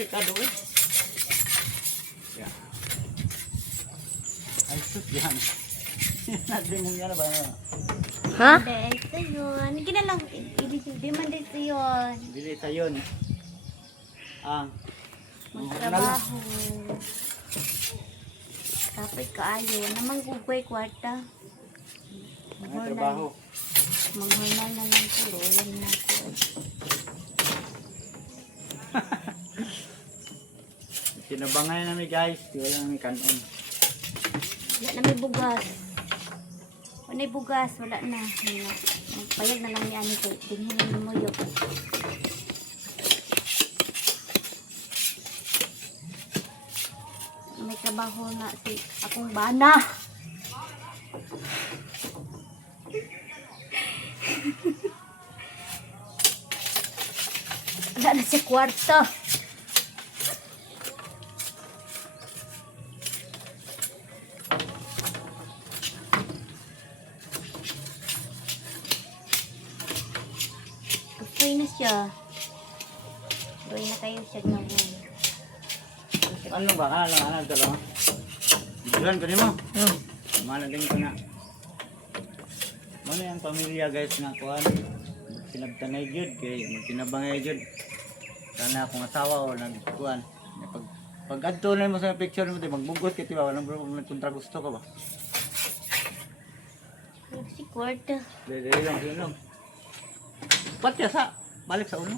delikado eh. Yan. Ay, sus, yan. Natin mo yan ba? Ha? Hindi, ito yun. Hindi na lang. Di man dito yun. Dili sa yun. Ang. Magtrabaho. Tapos kaayo. Namang gugway kwarta. May trabaho. Manghunal na lang ko. Yan na ko. Sinabangan namin guys. Di wala namin kanon. Wala na may bugas. Wala na bugas. Wala na. Magpayag na lang ni Ani ko. Dinhin mo yun. May trabaho na si akong bana. Wala na siya kwarta. Gustoy na siya. Gustoy na kayo siya ngayon. Ano ba? Alam dalawa. Bibilan ko mo. Malaling ko na. Ano yung pamilya guys nga kuhan. Sinabtanay jud kay magtinabangay jud. Kana akong asawa o nagkuhan. Pag adto na mo sa picture mo di magbugot kay tiba walang kontra gusto ka ba? Si kwarta. Dili lang. Patya sa balik sa ulo.